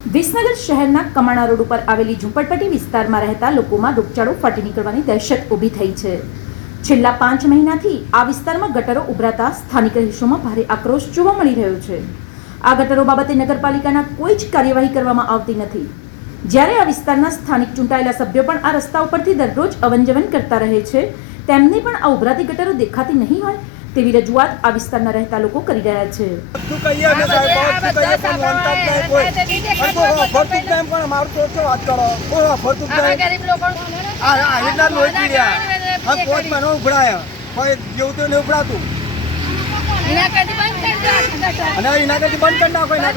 વિસનગર શહેરના કમાણા રોડ ઉપર આવેલી ઝૂંપડપટ્ટી વિસ્તારમાં રહેતા લોકોમાં રોગચાળો ફાટી નીકળવાની દહેશત ઊભી થઈ છે. છેલ્લા પાંચ મહિનાથી આ વિસ્તારમાં ગટરો ઉભરાતા સ્થાનિક રહીશોમાં ભારે આક્રોશ જોવા મળી રહ્યો છે. આ ગટરો બાબતે નગરપાલિકાના કોઈ જ કાર્યવાહી કરવામાં આવતી નથી. જ્યારે આ વિસ્તારના સ્થાનિક ચૂંટાયેલા સભ્યો પણ આ રસ્તા ઉપરથી દરરોજ અવનજવન કરતા રહે છે, તેમને પણ આ ઉભરાતી ગટરો દેખાતી નહીં હોય તેવી રજૂઆત આ વિસ્તારના રહેતા લોકો કરી રહ્યા છે. નહીં નહીં તો નહીં જેવું તો નહીં ઉભરાતું. કરતી બંધ કરી નાખો એના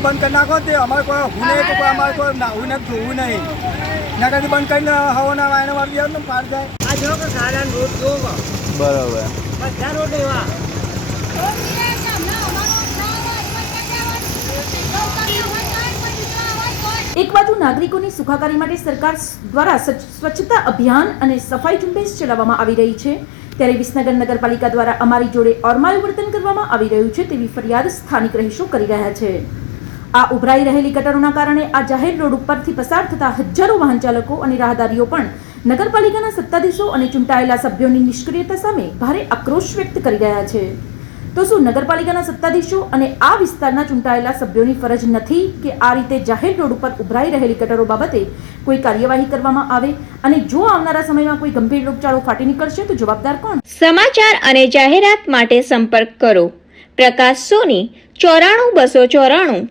બંધ કરી નાખો તે અમારે કોઈ હું નહીં કે કોઈ અમારે કોઈ નાવું નથી જોવું નહીં. એના બંધ કરીને હવાના વાયના વાળી જાય ને પાર જાય. આ જો કે સારા રોડ જોવો. બરાબર. બધા રોડ એવા. એક બાજુ નાગરિકોની સુખાકારી માટે સરકાર દ્વારા સ્વચ્છતા અભિયાન અને સફાઈ ઝુંબેશ ચલાવવામાં આવી રહી છે. ત્યારે વિસનગર નગરપાલિકા દ્વારા અમારી જોડે ઓરમાયું વર્તન કરવામાં આવી રહ્યું છે તેવી ફરિયાદ સ્થાનિક રહીશો કરી રહ્યા છે. આ ઉભરાઈ રહેલી ગટરોના કારણે આ જાહેર રોડ ઉપરથી પસાર થતા હજારો વાહન ચાલકો અને રાહદારીઓ પણ નગરપાલિકાના સત્તાધીશો અને ચૂંટાયેલા સભ્યોની નિષ્ક્રિયતા સામે ભારે આક્રોશ વ્યક્ત કરી રહ્યા છે. તો શું નગરપાલિકાના સત્તાધીશો અને આ વિસ્તારના ચૂંટાયેલા સભ્યોની ફરજ નથી કે આ રીતે જાહેર રોડ ઉપર ઉભરાઈ રહેલી ગટરો બાબતે કોઈ કાર્યવાહી કરવામાં આવે? અને જો આવનારા સમયમાં કોઈ ગંભીર રોગચાળો ફાટી નીકળશે, તો જવાબદાર કોણ? સમાચાર અને જાહેરાત માટે સંપર્ક કરો. પ્રકાશ સોની, ચોરાણું બસો ચોરાણું.